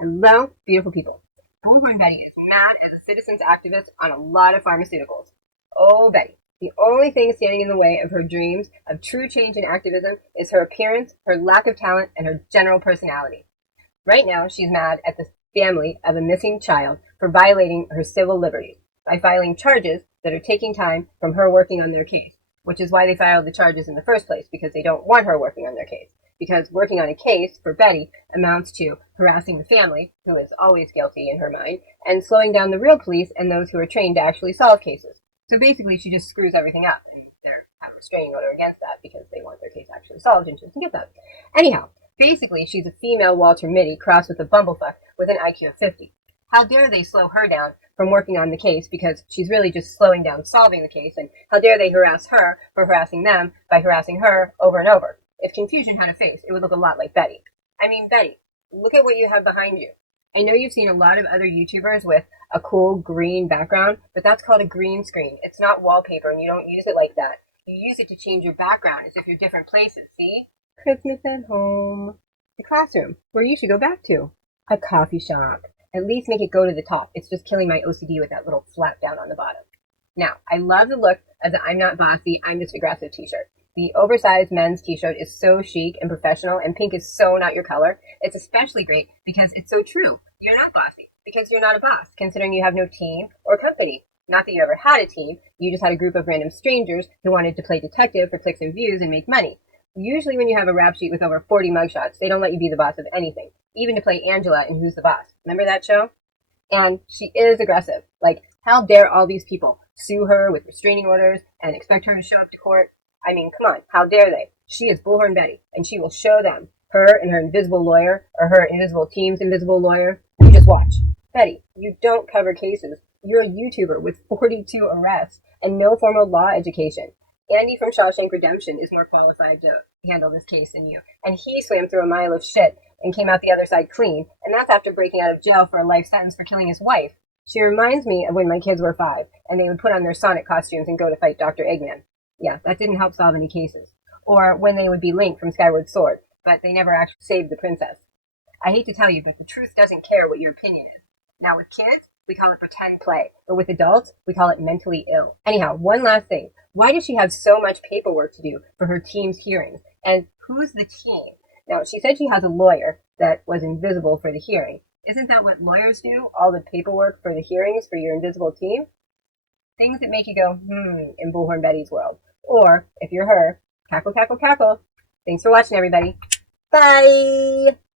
Hello, beautiful people. Bullhorn Betty is mad as a citizens activist on a lot of pharmaceuticals. Oh, Betty. The only thing standing in the way of her dreams of true change in activism is her appearance, her lack of talent, and her general personality. Right now, she's mad at the family of a missing child for violating her civil liberties by filing charges that are taking time from her working on their case, which is why they filed the charges in the first place, because they don't want her working on their case. Because working on a case for Betty amounts to harassing the family, who is always guilty in her mind, and slowing down the real police and those who are trained to actually solve cases. So basically, she just screws everything up, and they have a restraining order against that because they want their case actually solved and she doesn't get that. Anyhow, basically, she's a female Walter Mitty crossed with a bumblefuck with an IQ of 50. How dare they slow her down from working on the case because she's really just slowing down solving the case, and how dare they harass her for harassing them by harassing her over and over. If confusion had a face, it would look a lot like Betty. I mean, Betty, look at what you have behind you. I know you've seen a lot of other YouTubers with a cool green background, but that's called a green screen. It's not wallpaper, and you don't use it like that. You use it to change your background as if you're different places, see? Christmas at home. The classroom, where you should go back to. A coffee shop. At least make it go to the top. It's just killing my OCD with that little flap down on the bottom. Now, I love the look of the I'm not bossy, I'm just aggressive t-shirt. The oversized men's t-shirt is so chic and professional, and pink is so not your color. It's especially great because it's so true. You're not bossy because you're not a boss, considering you have no team or company. Not that you ever had a team, you just had a group of random strangers who wanted to play detective for clicks and views and make money. Usually when you have a rap sheet with over 40 mugshots, they don't let you be the boss of anything, even to play Angela in Who's the Boss. Remember that show? And she is aggressive. Like, how dare all these people sue her with restraining orders and expect her to show up to court? I mean, come on, how dare they? She is Bullhorn Betty, and she will show them, her and her invisible lawyer, or her invisible team's invisible lawyer. You just watch. Betty, you don't cover cases. You're a YouTuber with 42 arrests and no formal law education. Andy from Shawshank Redemption is more qualified to handle this case than you, and he swam through a mile of shit and came out the other side clean, and that's after breaking out of jail for a life sentence for killing his wife. She reminds me of when my kids were 5, and they would put on their Sonic costumes and go to fight Dr. Eggman. Yeah, that didn't help solve any cases. Or when they would be Link from Skyward Sword, but they never actually saved the princess. I hate to tell you, but the truth doesn't care what your opinion is. Now with kids, we call it pretend play, but with adults, we call it mentally ill. Anyhow, one last thing. Why does she have so much paperwork to do for her team's hearings? And who's the team? Now, she said she has a lawyer that was invisible for the hearing. Isn't that what lawyers do? All the paperwork for the hearings for your invisible team? Things that make you go, in Bullhorn Betty's world. Or, if you're her, cackle, cackle, cackle. Thanks for watching, everybody. Bye!